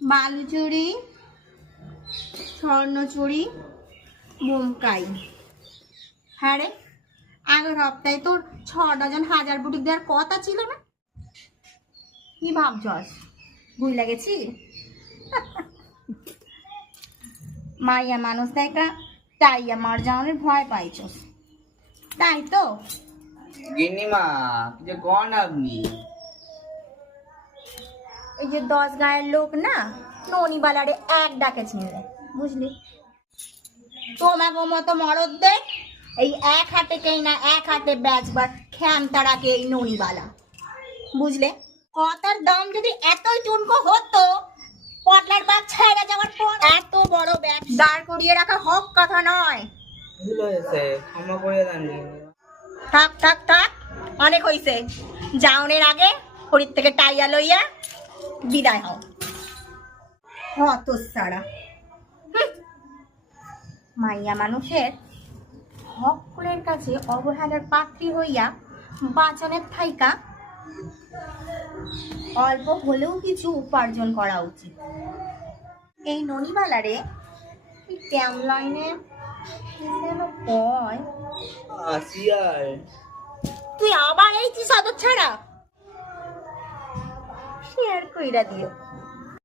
বালুচুরি, স্বর্ণচুরি, বোমকাই। হ্যাঁ রে, আগের সপ্তাহে তোর 6 ডজন হাজার বুটিক দেওয়ার কথা ছিল না? কি ভাবছস, ভুলে গেছি? মাইয়া মানুষ দেখা টাইয়া মার যাওয়ার ভয় পাইছস, তাই তো? গিন্নিমা যে কোন আপনি? এই যে 10 গায়ের লোক না, ননিবালারে এক ডাকে চিনলে, বুঝলি? তোমাকে মতো মরদদের এই এক হাতে কেই না এক হাতে বেচবার খ্যামতারাকে এই ননিবালা, বুঝলে? কথার দাম যদি এতই টুনকো হতো, পটলার বাদ ছেড়ে যাওয়ার পর এত বড় ব্যাগ দাঁড় করিয়ে রাখা হক কথা নয়। ভুল হয়েছে, ক্ষমা করে দেন। থাক থাক থাক, অনেক হইছে। যাওনের আগে হরির থেকে টাইয়া লইয়া বিদায় হও। হত সারা মাইয়া মানুষের হকলের কাছে অবহেলার পাত্রী হইয়া বাঁচনের থাইকা অল্প হলেও কিছু উপার্জন করা উচিত। এই ননিবালারে ক্যামলাইনে কয় আসিয়ার তুই আবার এই কি সাদর ছাড়া শেয়ার কইরা দিও।